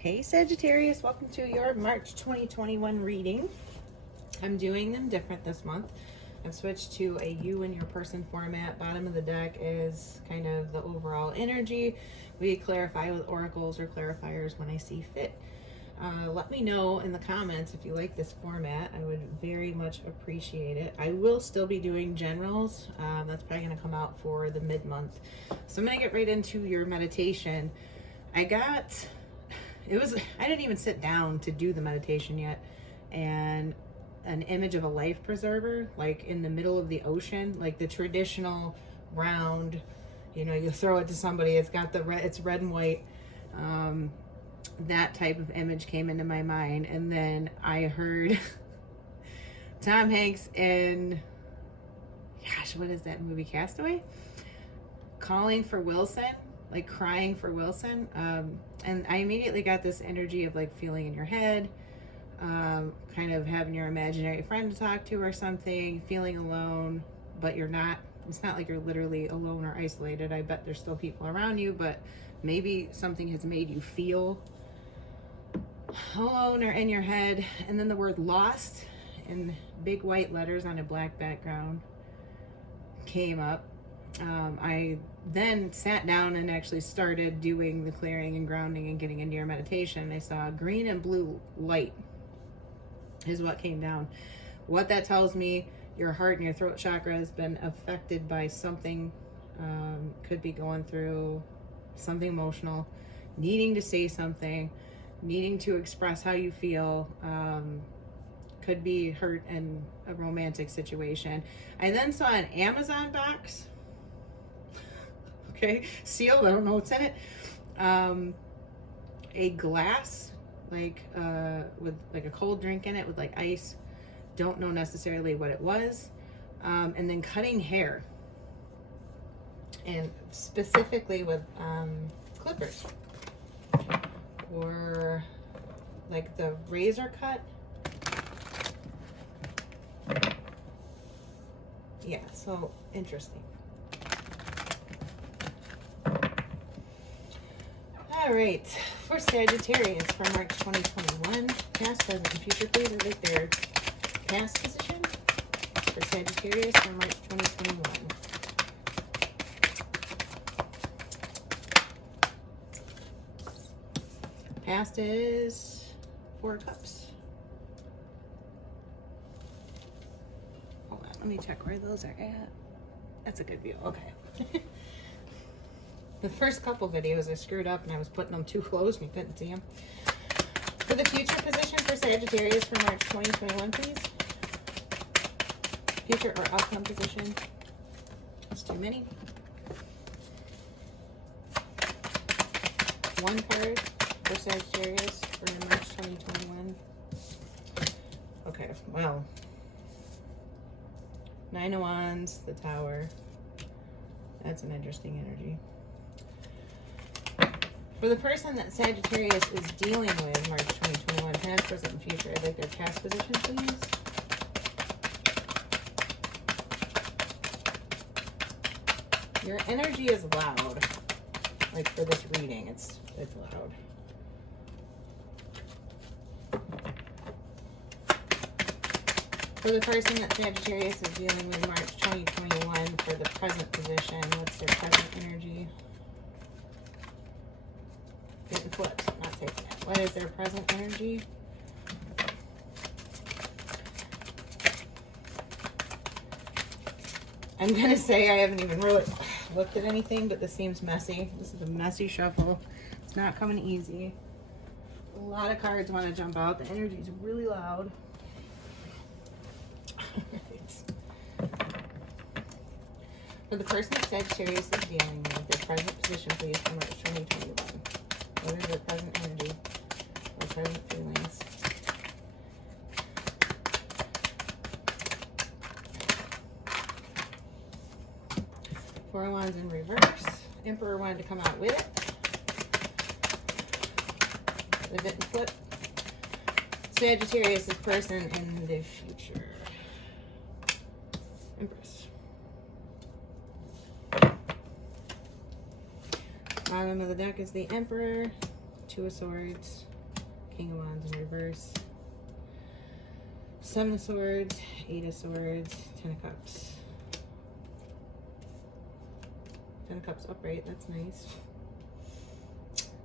Hey Sagittarius, welcome to your March 2021 reading. I'm doing them different this month. I've switched to a you and your person format. Bottom of the deck is kind of the overall energy. We clarify with oracles or clarifiers when I see fit. Let me know in the comments if you like this format. I would very much appreciate it. I will still be doing generals. That's probably going to come out for the mid-month. So I'm going to get right into your meditation. I didn't even sit down to do the meditation yet, and an image of a life preserver, like in the middle of the ocean, like the traditional round, you throw it to somebody, it's got it's red and white. That type of image came into my mind, and then I heard Tom Hanks in, gosh, what is that movie, Castaway? Calling for Wilson, like crying for Wilson. And I immediately got this energy of like feeling in your head, kind of having your imaginary friend to talk to or something, feeling alone, but you're not. It's not like you're literally alone or isolated. I bet there's still people around you, but maybe something has made you feel alone or in your head. And then the word lost in big white letters on a black background came up. I then sat down and actually started doing the clearing and grounding and getting into your meditation. I saw green and blue light is what came down. What that tells me, your heart and your throat chakra has been affected by something. Could be going through something emotional, needing to say something, needing to express how you feel. Could be hurt in a romantic situation. I then saw an Amazon box. Okay, sealed, I don't know what's in it. A glass, like with like a cold drink in it with like ice. Don't know necessarily what it was. And then cutting hair, and specifically with clippers, or like the razor cut. Yeah, so interesting. All right, for Sagittarius for March 2021, past, present, and future, please. I like their past position for Sagittarius for March 2021. Past is 4 cups. Hold on, let me check where those are at. That's a good view. Okay. The first couple videos I screwed up and I was putting them too close and you couldn't see them. For the future position for Sagittarius for March 2021, please. Future or outcome position. That's too many. 1 card for Sagittarius for March 2021. Okay, well. 9 of Wands, the Tower. That's an interesting energy. For the person that Sagittarius is dealing with March 2021, past, present, and future, I'd like their past position, please. Your energy is loud. Like for this reading, it's loud. For the person that Sagittarius is dealing with March 2021, for the present position, what's their present energy? Getting flipped, not taking it. What is their present energy? I'm going to say I haven't even really looked at anything, but this seems messy. This is a messy shuffle. It's not coming easy. A lot of cards want to jump out. The energy is really loud. For the person that Sagittarius is dealing with, their present position, please, for March 2021. What is their present energy? Their present feelings? Four of Wands in reverse. Emperor wanted to come out with it. The bit and flip. Sagittarius' person in the future. Empress. Bottom of the deck is the Emperor. Two of Swords, King of Wands in reverse, Seven of Swords, Eight of Swords, Ten of Cups. Ten of Cups upright, that's nice.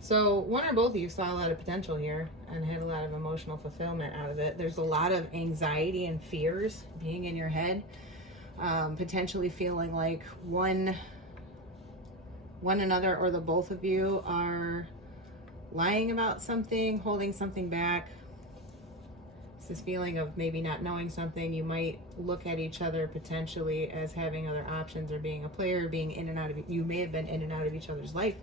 So one or both of you saw a lot of potential here and had a lot of emotional fulfillment out of it. There's a lot of anxiety and fears being in your head, potentially feeling like one another or the both of you are lying about something, holding something back. It's this feeling of maybe not knowing something. You might look at each other potentially as having other options or being a player, being in and out of, you may have been in and out of each other's life.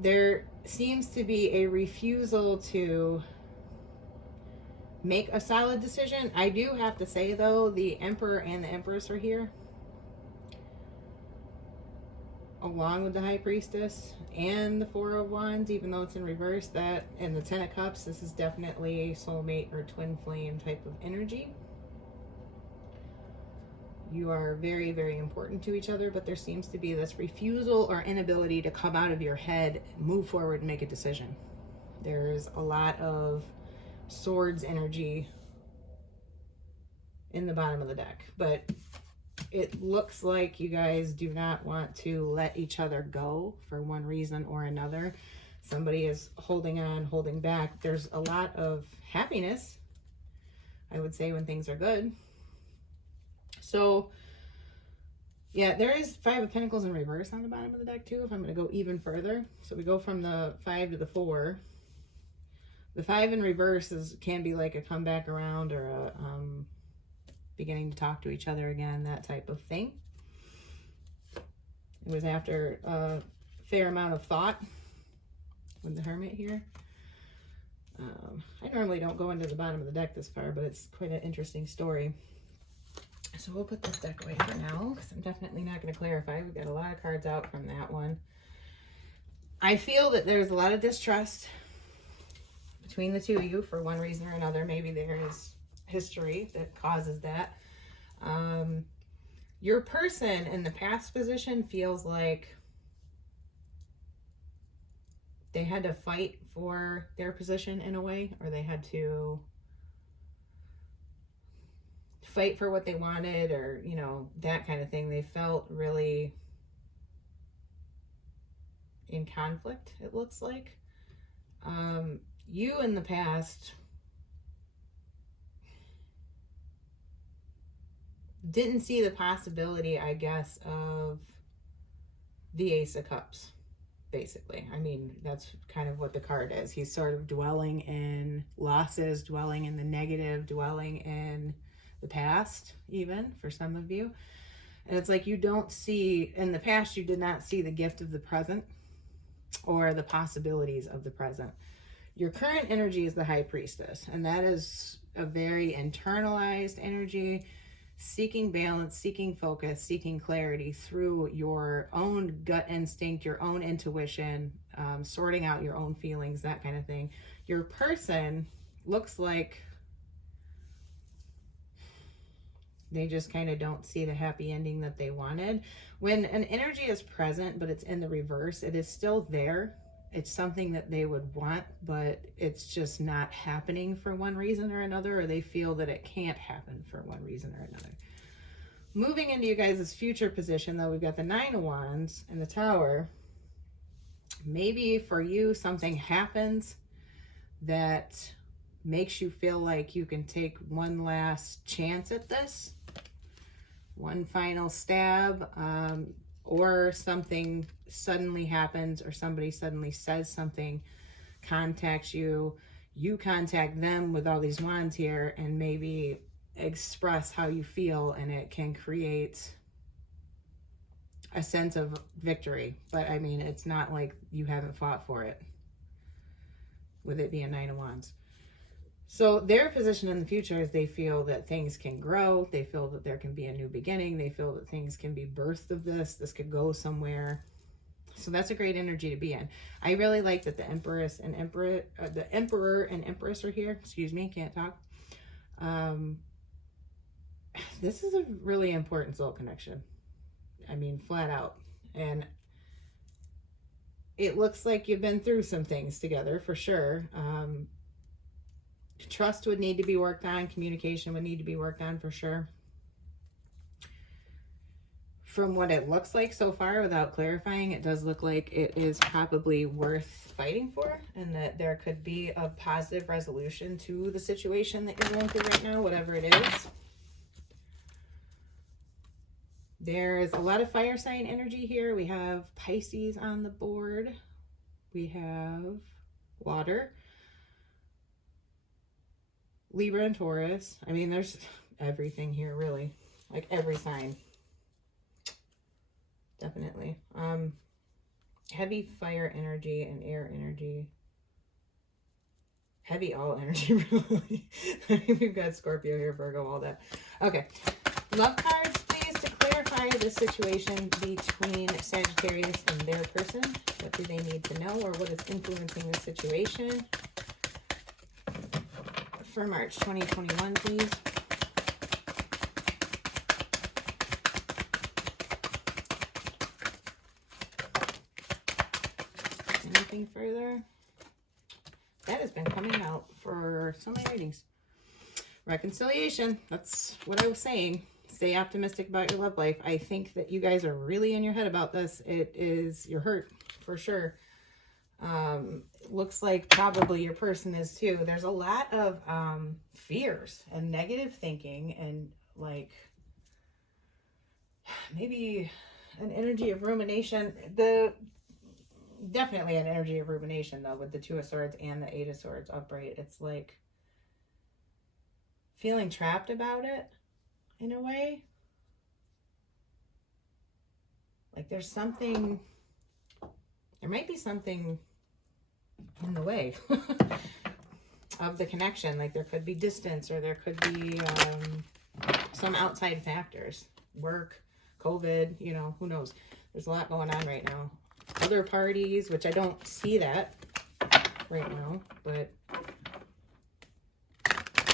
There seems to be a refusal to make a solid decision. I do have to say though, the Emperor and the Empress are here, along with the High Priestess and the Four of Wands, even though it's in reverse. That and the Ten of Cups, this is definitely soulmate or twin flame type of energy. You are very, very important to each other, but there seems to be this refusal or inability to come out of your head, move forward, and make a decision. There's a lot of swords energy in the bottom of the deck, but it looks like you guys do not want to let each other go for one reason or another. Somebody is holding on, holding back. There's a lot of happiness, I would say, when things are good. So, yeah, there is Five of Pentacles in reverse on the bottom of the deck too, if I'm going to go even further. So we go from the 5 to the 4. The 5 in reverse can be like a comeback around or a beginning to talk to each other again, that type of thing. It was after a fair amount of thought with the Hermit here. I normally don't go into the bottom of the deck this far, but it's quite an interesting story. So we'll put this deck away for now, because I'm definitely not going to clarify. We've got a lot of cards out from that one. I feel that there's a lot of distrust between the two of you for one reason or another. Maybe there is history that causes that. Your person in the past position feels like they had to fight for their position in a way, or they had to fight for what they wanted, or, you know, that kind of thing. They felt really in conflict, it looks like. You in the past didn't see the possibility, I guess, of the Ace of Cups, basically. I mean, that's kind of what the card is. He's sort of dwelling in losses, dwelling in the negative, dwelling in the past, even for some of you. And it's like you don't see, in the past, you did not see the gift of the present or the possibilities of the present. Your current energy is the High Priestess, and that is a very internalized energy, seeking balance, seeking focus, seeking clarity through your own gut instinct, your own intuition, sorting out your own feelings, that kind of thing. Your person looks like they just kind of don't see the happy ending that they wanted. When an energy is present, but it's in the reverse, it is still there. It's something that they would want, but it's just not happening for one reason or another, or they feel that it can't happen for one reason or another. Moving into you guys' future position, though, we've got the Nine of Wands and the Tower. Maybe for you, something happens that makes you feel like you can take one last chance at this, one final stab, or something suddenly happens, or somebody suddenly says something, contacts you, you contact them with all these wands here, and maybe express how you feel, and it can create a sense of victory. But I mean, it's not like you haven't fought for it, with it being Nine of Wands. So their position in the future is they feel that things can grow. They feel that there can be a new beginning. They feel that things can be birthed of this. This could go somewhere. So that's a great energy to be in. I really like that the Empress and the Emperor and Empress are here. Excuse me, can't talk. This is a really important soul connection. I mean, flat out. And it looks like you've been through some things together for sure. Trust would need to be worked on. Communication would need to be worked on for sure. From what it looks like so far, without clarifying, it does look like it is probably worth fighting for, and that there could be a positive resolution to the situation that you're going through right now, whatever it is. There's a lot of fire sign energy here. We have Pisces on the board. We have water, Libra and Taurus. I mean, there's everything here, really. Like every sign. Definitely. Heavy fire energy and air energy. Heavy all energy, really. We've got Scorpio here, Virgo, all that. Okay. Love cards, please, to clarify the situation between Sagittarius and their person. What do they need to know, or what is influencing the situation? For March 2021, please. Anything further? That has been coming out for so many readings. Reconciliation. That's what I was saying. Stay optimistic about your love life. I think that you guys are really in your head about this. It is, you're hurt for sure. Looks like probably your person is too. There's a lot of fears and negative thinking, and like maybe an energy of rumination. Definitely an energy of rumination, though, with the Two of Swords and the Eight of Swords upright. It's like feeling trapped about it in a way. Like there's something, there might be something in the way of the connection. Like there could be distance, or there could be some outside factors. Work, COVID, you know, who knows? There's a lot going on right now. Other parties, which I don't see that right now, but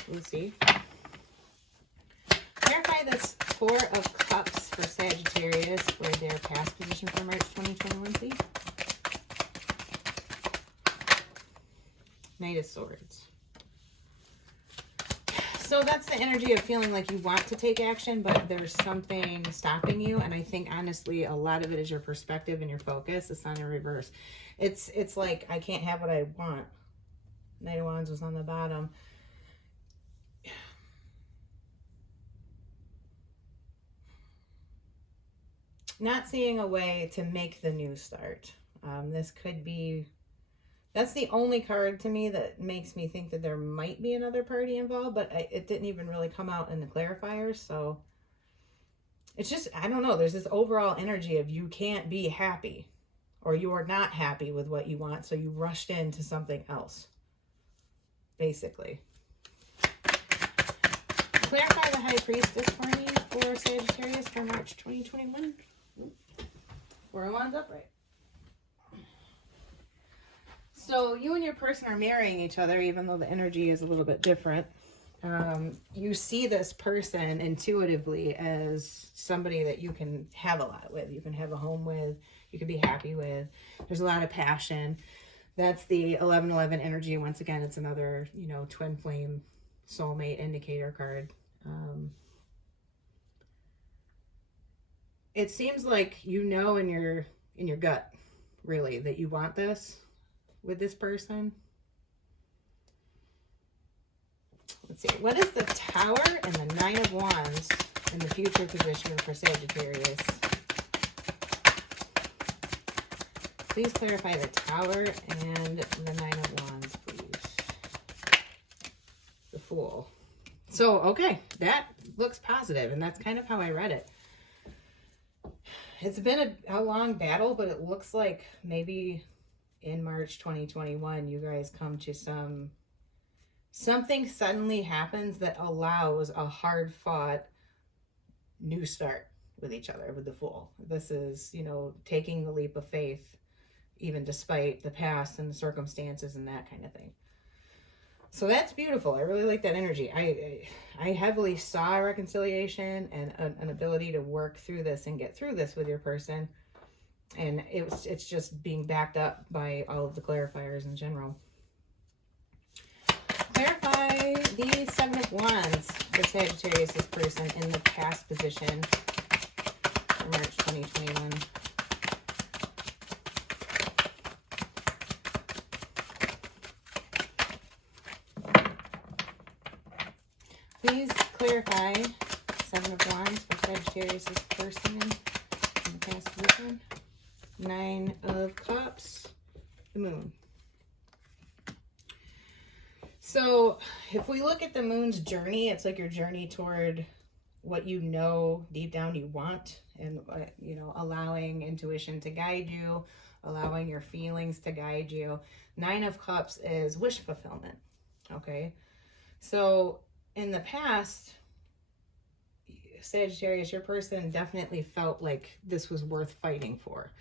we'll see. Clarify this Four of Cups for Sagittarius for their past position for March 2021, please. Knight of Swords. So that's the energy of feeling like you want to take action, but there's something stopping you. And I think, honestly, a lot of it is your perspective and your focus. It's not in reverse. It's like, I can't have what I want. Knight of Wands was on the bottom. Not seeing a way to make the new start. This could be... That's the only card to me that makes me think that there might be another party involved, but it didn't even really come out in the clarifiers, so it's just, I don't know, there's this overall energy of you can't be happy, or you are not happy with what you want, so you rushed into something else, basically. Clarify the High Priestess for me for Sagittarius for March 2021. Four of Wands upright. So you and your person are marrying each other, even though the energy is a little bit different. You see this person intuitively as somebody that you can have a lot with. You can have a home with. You can be happy with. There's a lot of passion. That's the 1111 energy. Once again, it's another, you know, twin flame soulmate indicator card. It seems like you know in your gut, really, that you want this with this person. Let's see. What is the Tower and the Nine of Wands in the future position for Sagittarius? Please clarify the Tower and the Nine of Wands, please. The Fool. So, okay. That looks positive, and that's kind of how I read it. It's been a long battle, but it looks like maybe in March 2021, you guys come to something suddenly happens that allows a hard-fought new start with each other, with the Fool. This is, you know, taking the leap of faith, even despite the past and the circumstances and that kind of thing. So that's beautiful. I really like that energy. I heavily saw reconciliation and an ability to work through this and get through this with your person. And it's just being backed up by all of the clarifiers in general. Clarify the Seven of Wands for Sagittarius, this person in the past position for March 2021. Please clarify Seven of Wands for Sagittarius, this person in the past position. Nine of Cups, the Moon. So if we look at the Moon's journey, it's like your journey toward what you know deep down you want, and you know, allowing intuition to guide you, allowing your feelings to guide you. Nine of Cups is wish fulfillment. Okay, so in the past, Sagittarius, your person definitely felt like this was worth fighting for.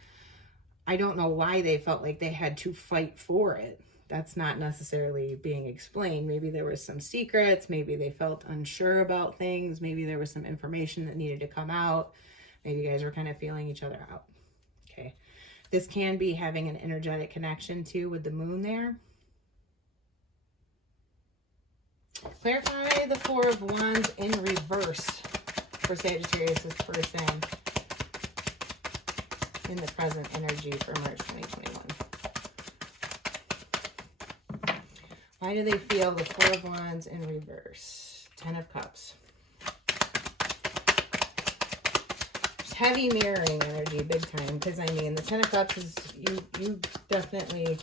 I don't know why they felt like they had to fight for it. That's not necessarily being explained. Maybe there was some secrets. Maybe they felt unsure about things. Maybe there was some information that needed to come out. Maybe you guys were kind of feeling each other out. Okay. This can be having an energetic connection too with the Moon there. Clarify the Four of Wands in reverse for Sagittarius' person in the present energy for March 2021. Why do they feel the Four of Wands in reverse? Ten of Cups. Just heavy mirroring energy, big time. Because, I mean, the Ten of Cups is, you definitely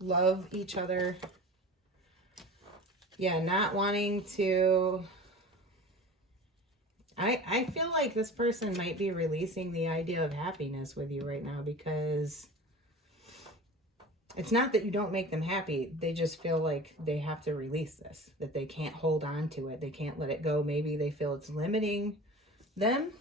love each other. Yeah, not wanting to... I feel like this person might be releasing the idea of happiness with you right now, because it's not that you don't make them happy. They just feel like they have to release this, that they can't hold on to it. They can't let it go. Maybe they feel it's limiting them.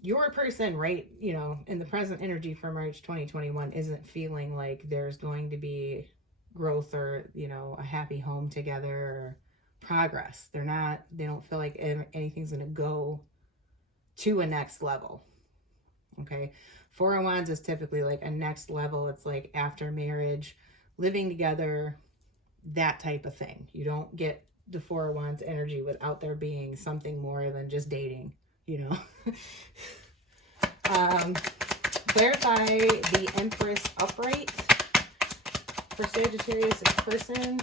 Your person, right, you know, in the present energy for March 2021 isn't feeling like there's going to be growth or, you know, a happy home together or progress. They don't feel like anything's going to go to a next level. Okay. Four of Wands is typically like a next level. It's like after marriage, living together, that type of thing. You don't get the Four of Wands energy without there being something more than just dating, you know. Clarify the Empress upright for Sagittarius' person,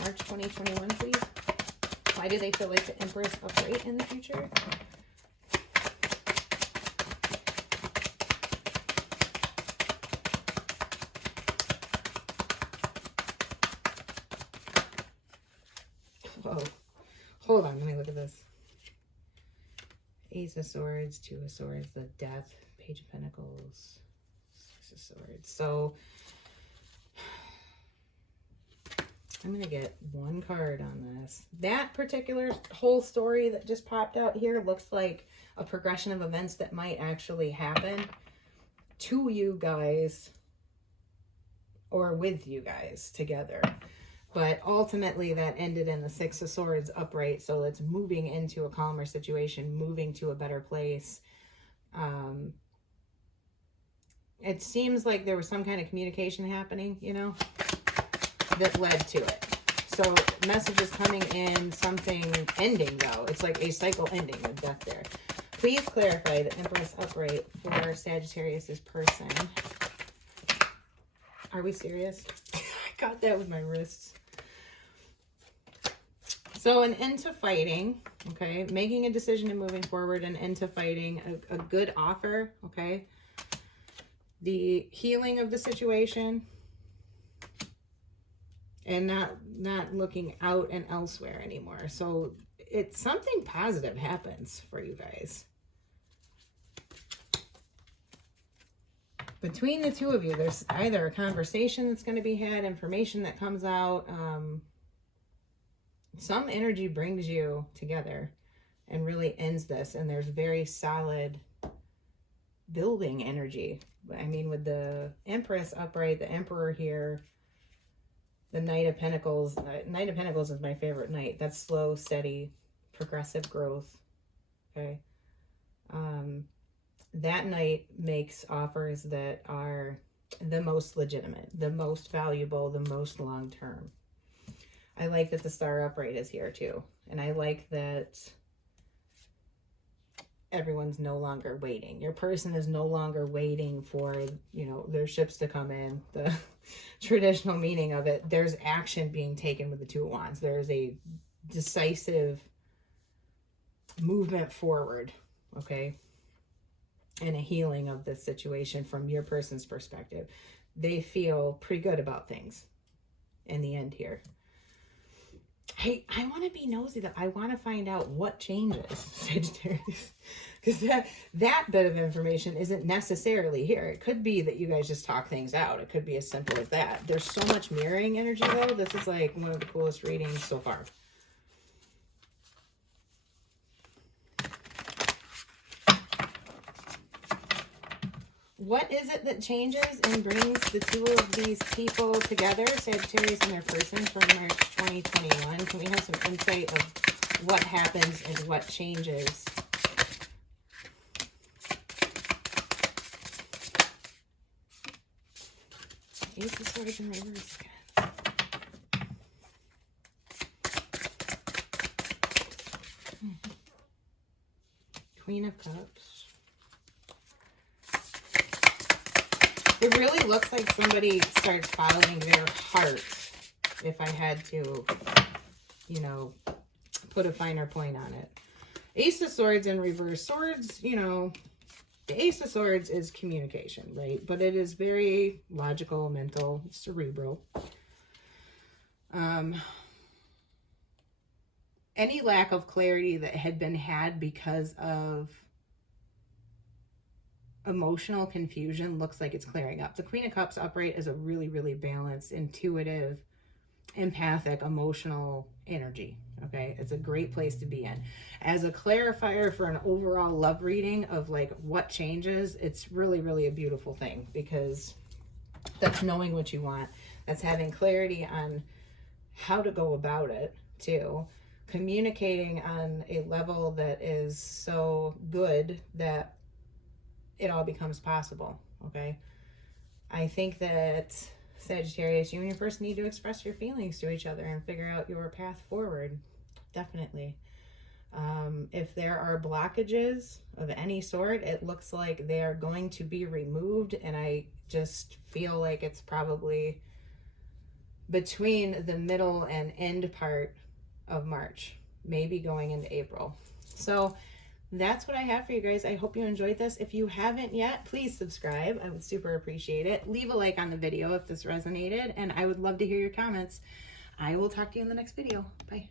March 2021, please. Why do they feel like the Empress upright in the future? Oh, hold on, let me look at this. Ace of Swords, Two of Swords, the Death, Page of Pentacles, Six of Swords. So I'm going to get one card on this. That particular whole story that just popped out here looks like a progression of events that might actually happen to you guys or with you guys together. But ultimately that ended in the Six of Swords upright. So it's moving into a calmer situation, moving to a better place. It seems like there was some kind of communication happening, you know, that led to it. So message is coming in, something ending though. It's like a cycle ending with death there. Please clarify the Empress upright for Sagittarius' person. Are we serious? I got that with my wrists. So an end to fighting, okay? Making a decision and moving forward, an end to fighting, a good offer, okay? The healing of the situation, and not looking out and elsewhere anymore. So it's something positive happens for you guys. Between the two of you, there's either a conversation that's going to be had, information that comes out, some energy brings you together and really ends this, and there's very solid building energy. I mean, with the Empress upright, the Emperor here, the Knight of Pentacles. Knight of Pentacles is my favorite knight. That's slow, steady, progressive growth, okay? That Knight makes offers that are the most legitimate, the most valuable, the most long-term. I like that the Star upright is here too. And I like that everyone's no longer waiting. Your person is no longer waiting for, you know, their ships to come in. The traditional meaning of it, there's action being taken with the Two of Wands. There's a decisive movement forward, okay? And a healing of this situation from your person's perspective. They feel pretty good about things in the end here. Hey, I want to be nosy though. I want to find out what changes, Sagittarius. Because that bit of information isn't necessarily here. It could be that you guys just talk things out. It could be as simple as that. There's so much mirroring energy though. This is like one of the coolest readings so far. What is it that changes and brings the two of these people together, Sagittarius and their person, for March 2021? Can we have some insight of what happens and what changes? Ace of Swords in reverse again. Queen of Cups. It really looks like somebody starts following their heart, if I had to, you know, put a finer point on it. Ace of Swords in reverse. Swords, you know, the Ace of Swords is communication, right? But it is very logical, mental, cerebral. Any lack of clarity that had been had because of emotional confusion looks like it's clearing up. The Queen of Cups upright is a really, really balanced, intuitive, empathic, emotional energy. Okay, it's a great place to be in. As a clarifier for an overall love reading of like what changes, it's really, really a beautiful thing, because that's knowing what you want. That's having clarity on how to go about it too. Communicating on a level that is so good that it all becomes possible, okay? I think that, Sagittarius, you and your person need to express your feelings to each other and figure out your path forward. Definitely. If there are blockages of any sort, it looks like they are going to be removed, and I just feel like it's probably between the middle and end part of March, maybe going into April. So that's what I have for you guys. I hope you enjoyed this. If you haven't yet, please subscribe. I would super appreciate it. Leave a like on the video if this resonated, and I would love to hear your comments. I will talk to you in the next video. Bye.